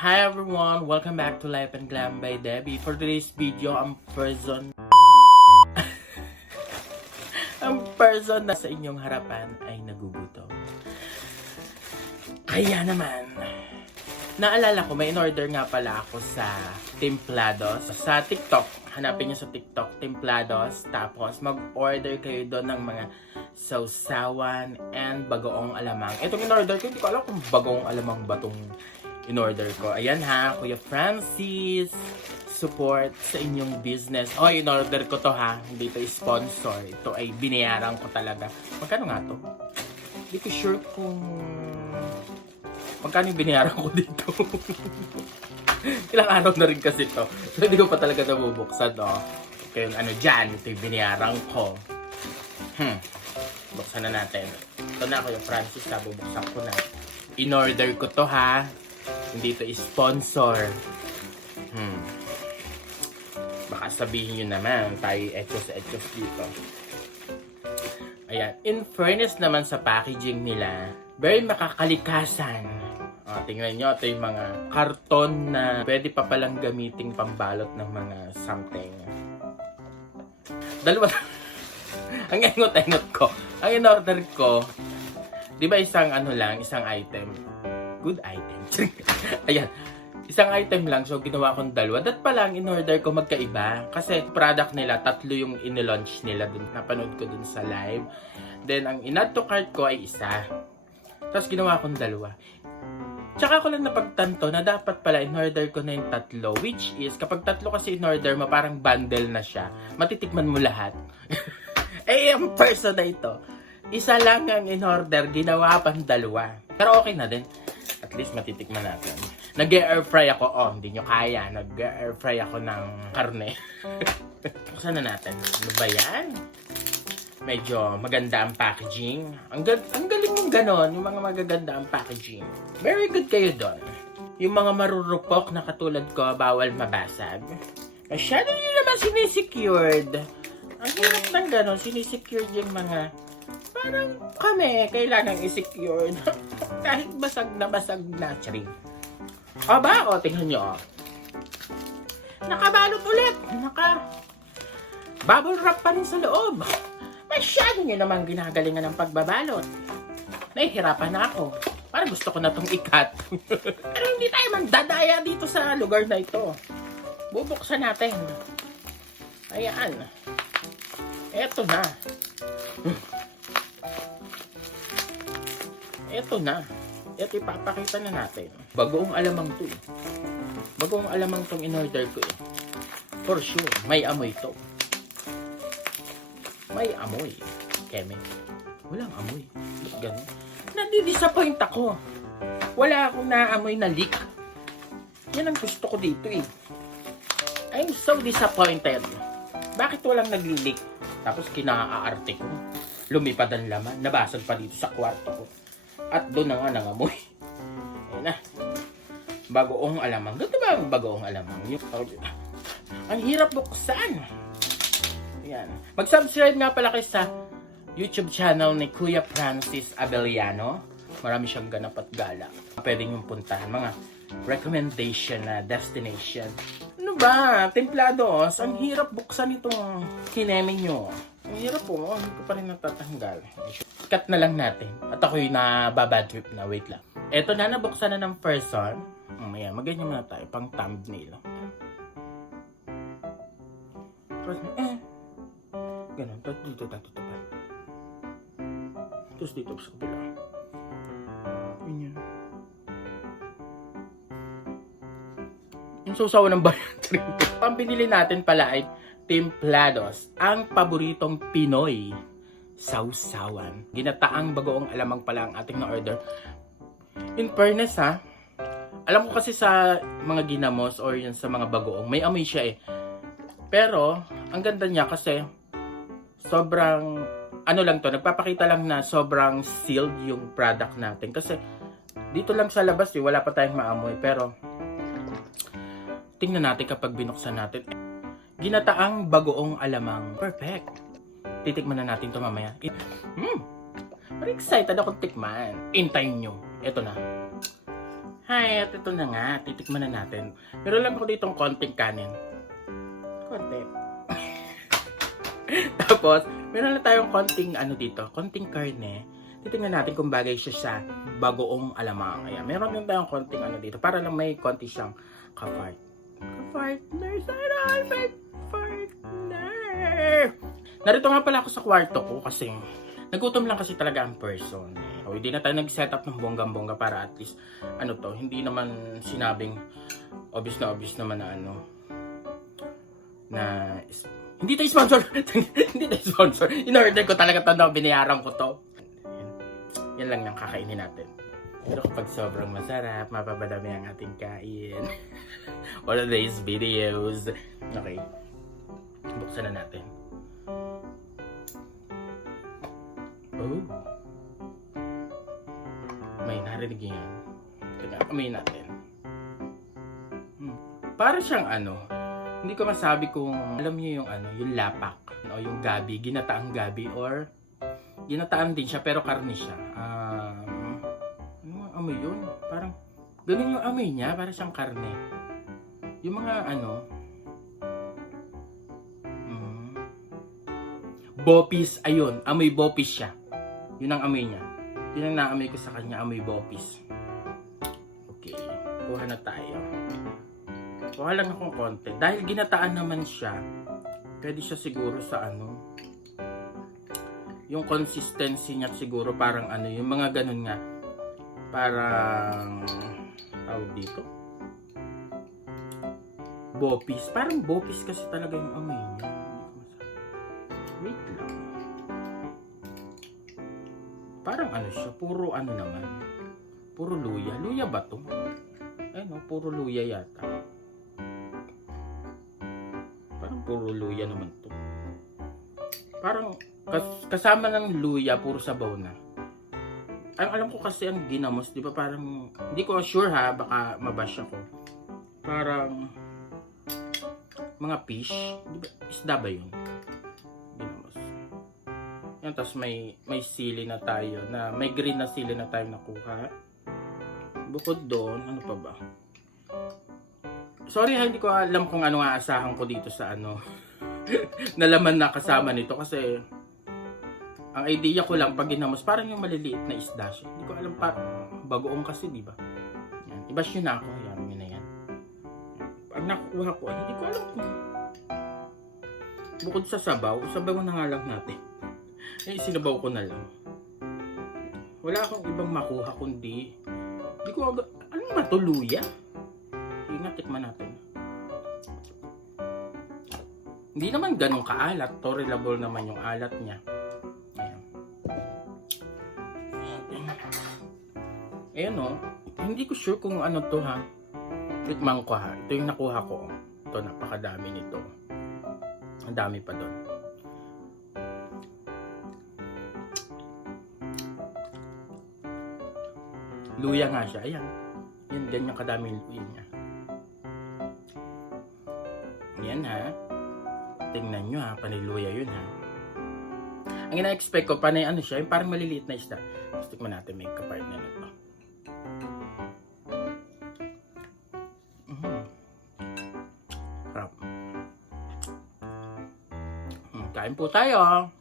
Hi everyone! Welcome back to Life and Glam by Debbie. For today's video, ang person na sa inyong harapan ay nagugutom. Kaya naman, naalala ko, may in-order nga pala ako sa Templados. Sa TikTok, hanapin niyo sa TikTok, Templados. Tapos mag-order kayo doon ng mga sausawan and bagoong alamang. Itong in-order ko, hindi ko alam kung bagoong alamang ba itong in-order ko. Ayan ha, Kuya Francis, support sa inyong business. Oh, in-order ko to ha, hindi ito sponsor. Ito ay binayaran ko talaga. Magkano nga to? Hindi ko sure kung magkano yung binayaran ko dito. Ilang araw na rin kasi to. So, hindi ko pa talaga nabubuksan, no? Kaya yung ano dyan, ito yung binayaran ko. Buksan na natin. Ito na ako yung Francis, bubuksan ko na. In-order ko to ha. Hindi ito sponsor. Baka sabihin nyo naman, tayo etos dito. Ayan. In fairness naman sa packaging nila, very makakalikasan. Tingnan nyo, ito yung mga karton na pwede pa palang gamiting pambalot ng mga something. Dalawa. Ang engot-engot ko. Ang in-order ko, di ba isang isang item. Good item. Ayan. Isang item lang, so ginawa kong dalawa. Dat pa lang, in-order ko magkaiba. Kasi product nila, 3 yung in-launch nila dun. Napanood ko dun sa live. Then, ang in-add to cart ko ay isa. Tapos ginawa kong dalawa. Tsaka ko lang napagtanto na dapat pala in-order ko na yung 3. Which is, kapag 3 kasi in-order mo, parang bundle na siya. Matitikman mo lahat. Eh, yung person na ito. Isa lang ang in-order, ginawa pang 2. Pero okay na din. At least matitikman natin. Nag-air fry ako. Oh, hindi nyo kaya. Nag-air fry ako ng karne. Buksan na natin. Ano ba yan? Medyo maganda ang packaging. Ang galing yung ganon. Yung mga magaganda ang packaging. Very good kayo doon. Yung mga marurupok na katulad ko, bawal mabasag. Masyado nyo naman sinisicured. Ang hirap ng ganon. Sinisicured yung mga parang kami, kailangan i-secure. Kahit basag na charing. Aba, tingnan nyo. Nakabalot ulit. Bubble wrap pa rin sa loob. Masyado nyo naman ginagalingan ng pagbabalot. Nahihirapan na ako. Parang gusto ko na itong ikat. Pero hindi tayo mandadaya dito sa lugar na ito. Bubuksan natin. Ayan. Eto na. Eto na. Ito ipapakita na natin. Bagoong alamang to eh. Bagoong alamang tong in-order ko eh. For sure, may amoy to. May amoy. Keme. Walang amoy. Ganun. Nadi-disappoint ako. Wala akong naamoy na leak. Yan ang gusto ko dito eh. I'm so disappointed. Bakit walang nag-leak? Tapos kinaaarte ko. Lumipad ang laman. Nabasag pa dito sa kwarto ko. At doon na nga nangamoy. Ayan na. Bagoong alamang. Ganda ba ang bagoong alamang? Ang hirap buksan. Ayan. Mag-subscribe nga pala kayo sa YouTube channel ni Kuya Francis Abellano. Marami siyang ganap at gala. Pwede niyong puntahan. Mga recommendation na destination. Ano ba? Templados. Ang hirap buksan itong kineme nyo. Ang hirap po. Hindi ko pa rin natatanggal. Cut na lang natin. At ako'y nababad trip na. Wait lang. Eto na, nabuksan na ng person. Ayan, maganyan muna tayo. Pang thumbnail. Ganun. Dito pa. Tapos dito sa kabila. Ganyan. Yung susawa ng bayan. Ang binili natin pala ay Templados. Ang paboritong Pinoy sausawan. Ginataang bagoong alamang pala ang ating na-order. In fairness ha, alam ko kasi sa mga ginamos or yun sa mga bagoong, may amoy siya eh. Pero, ang ganda niya kasi sobrang, nagpapakita lang na sobrang sealed yung product natin. Kasi, dito lang sa labas eh, wala pa tayong maamoy. Pero, tingnan natin kapag binuksan natin. Ginataang bagoong alamang. Perfect. Titikman na natin ito mamaya. Very excited akong tikman. Intayin nyo. Ito na. Hi, at ito na nga. Titikman na natin. Pero lang ako ditong konting kanin. Konti. Tapos, meron na tayong konting konting karne. Titingnan natin kung bagay siya sa bagoong alamang. Ayan, meron din tayong konting dito. Para lang may konti siyang ka-fart. Ka-partner, sana! Partner! Narito nga pala ako sa kwarto ko kasi nagutom lang kasi talaga ang person. O, hindi na tayo nag-set up ng bonggang-bongga para at least, hindi naman sinabing obvious naman na hindi tayo sponsor. Hindi tayo sponsor. In-order ko talaga ito, binayaran ko to. Yan lang yung kakainin natin. Pero kapag sobrang masarap, mapapadami ang ating kain. All of these videos. Okay. Buksan na natin. Oh. May narinig yan. Teka, amoyin natin. Para siyang hindi ko masabi kung alam niyo yung lapak o yung gabi, ginataang gabi or ginataan din siya pero karne siya. Ano ang amoy yun? Parang ganun yung amoy niya, para siyang karne. Yung mga bopis, ayun, amoy bopis siya. Yun ang amoy niya. Yun ang naamoy ko sa kanya, amoy bopis. Okay, kuha na tayo. Kuha lang akong konti. Dahil ginataan naman siya, pwede siya siguro sa yung consistency niya siguro parang yung mga ganun nga. Parang, tawag dito. Bopis. Parang bopis kasi talaga yung amoy niya. Wait lang. Parang siya, puro naman. Puro luya. Luya ba to? Puro luya yata. Parang puro luya naman to. Parang kasama ng luya, puro sabaw na. Alam ko kasi ang ginamos, di ba parang, hindi ko sure ha, baka mabash ako. Parang, mga fish, di ba, isda ba yun? Ginamos. Yan, tapos may sili na tayo, may green na sili na tayo nakuha. Bukod doon, ano pa ba? Sorry ha, hindi ko alam kung ano nga asahan ko dito sa nalaman na kasama nito kasi ang idea ko lang pag ginamos parang yung maliliit na isda siya. Hindi ko alam bagoong kasi, di ba? Yan, i-bash yun na ako. Yan, yun na yan. Pag nakukuha ko, hindi ko alam kung bukod sa sabaw na nga lang natin. Sinabaw ko na lang. Wala akong ibang makuha kundi hindi ko ano ba to, luya? Tikman natin. Hindi naman ganun kaalat. Tolerable naman yung alat niya. Ayan o. Hindi ko sure kung ano to ha. Tikman ko ha. Ito yung nakuha ko. Ito, napakadami nito. Ang dami pa doon. Luya nga siya. Ayan. Yan, ganyan kadami yung luya niya. Yan ha. Tingnan nyo ha. Paniluya yun ha. Ang ina-expect ko, panay siya, yung parang maliliit na isda. Tapos tikman natin, may ka-partner na ito. Sarap. Kain po tayo.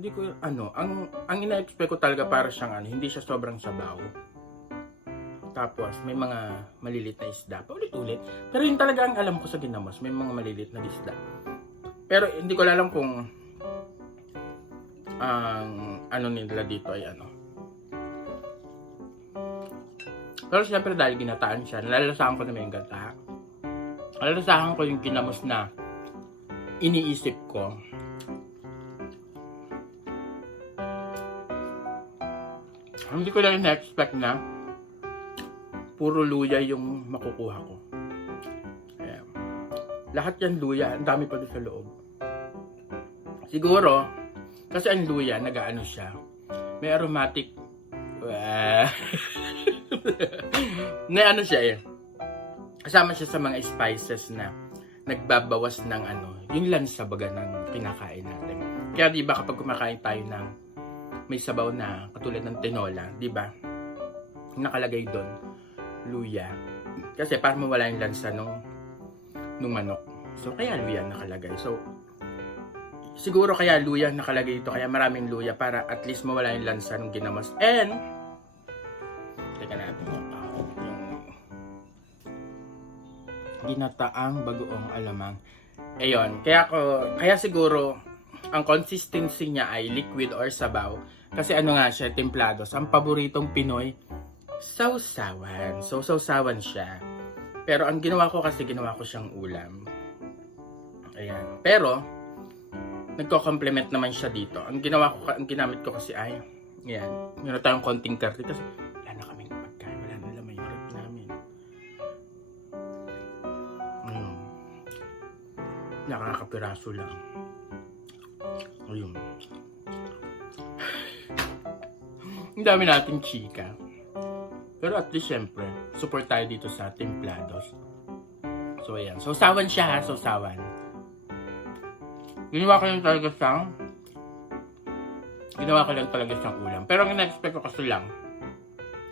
Hindi ko, ang ina-expect ko talaga para siyang hindi siya sobrang sabaw. Tapos, may mga malilit na isda. Paulit-ulit. Pero yun talaga ang alam ko sa ginamos. May mga malilit na isda. Pero hindi ko alam kung ang nila dito ay Pero siyempre dahil ginataan siya, nalalasahan ko naman yung gata. Nalalasahan ko yung ginamos na iniisip ko. Hindi ko lang na-expect na puro luya yung makukuha ko. Ayan. Lahat yan luya. Ang dami pa doon sa loob. Siguro, kasi ang luya, nag-ano siya. May aromatic. May siya eh. Kasama siya sa mga spices na nagbabawas ng yung lansa baga ng kinakain natin. Kaya di ba kapag kumakain tayo ng may sabaw na katulad ng tinola, di ba? Nakalagay doon, luya. Kasi para mawala yung lansa nung manok. So kaya luya nakalagay. So siguro kaya luya nakalagay ito, kaya maraming luya para at least mawala yung lansa ng ginamos. And teka natin yung ginataang bagoong alamang. Ayun, kaya siguro ang consistency niya ay liquid or sabaw. Kasi ano nga siya, templados. Ang paboritong Pinoy, sausawan. So, sausawan siya. Pero ang ginawa ko kasi, ginawa ko siyang ulam. Ayan. Pero, nagko-complement naman siya dito. Ang ginamit ko kasi ay, ayan, meron tayong konting curry kasi wala na kaming pagkain. Wala na laman yung rep namin. Nakakapiraso lang. Ayun. Ang dami nating chika. Pero at least syempre, support tayo dito sa Templados. So ayan. Sausawan siya ha, sausawan. Ginawa ko lang talaga siyang ulam. Pero ang na-expect ko kasi lang,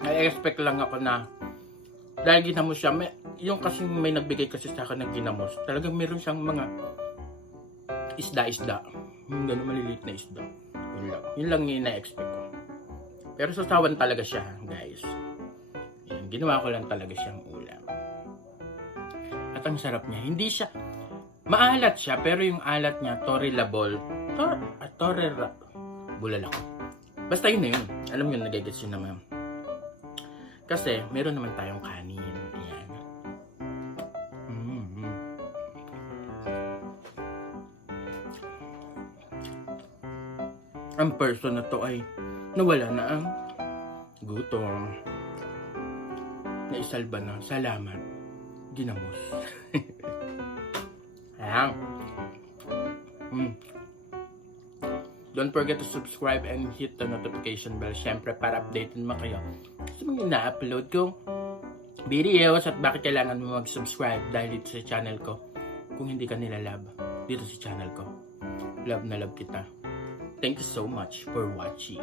na-expect lang ako na dahil ginamos siya, yung kasi may nagbigay kasi sa akin ng ginamos, talagang meron siyang mga isda-isda. Yung gano'n maliliit na isda. Yun lang yung na-expect ko. Pero sausawan talaga siya, guys. Yan, ginawa ko lang talaga siyang ulam. At ang sarap niya. Hindi siya, maalat siya, pero yung alat niya, tolerable. Bulal ako. Basta yun na yun. Alam nyo, nagigets yun naman. Kasi, meron naman tayong kanin. Ayan. Ang person na to ay nawala na ang gutom. Naisalba na. Salamat. Ginamos. Ayan. Don't forget to subscribe and hit the notification bell. Siyempre, para updated naman kayo sa mga na-upload kong videos at bakit kailangan mo mag-subscribe dahil dito sa channel ko. Kung hindi ka nila love, dito sa channel ko. Love na love kita. Thank you so much for watching.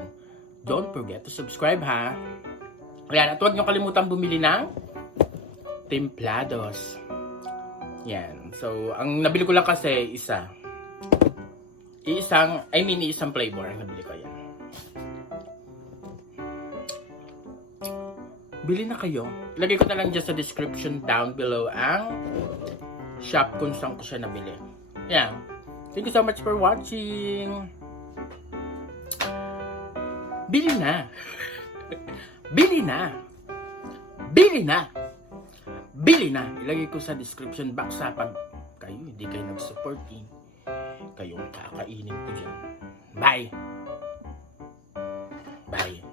Don't forget to subscribe ha. Ayan, at huwag nyo kalimutan bumili ng Templados. Yan. So, ang nabili ko lang kasi isang flavor ang nabili ko yan. Bili na kayo. Lagay ko na lang dyan sa description down below ang shop kung saan ko siya nabili. Yan. Thank you so much for watching. Bili na. Bili na. Bili na. Bili na. Ilagay ko sa description box sa pag kayo hindi kayo nag-support kayong kakainin ko dyan. Bye. Bye.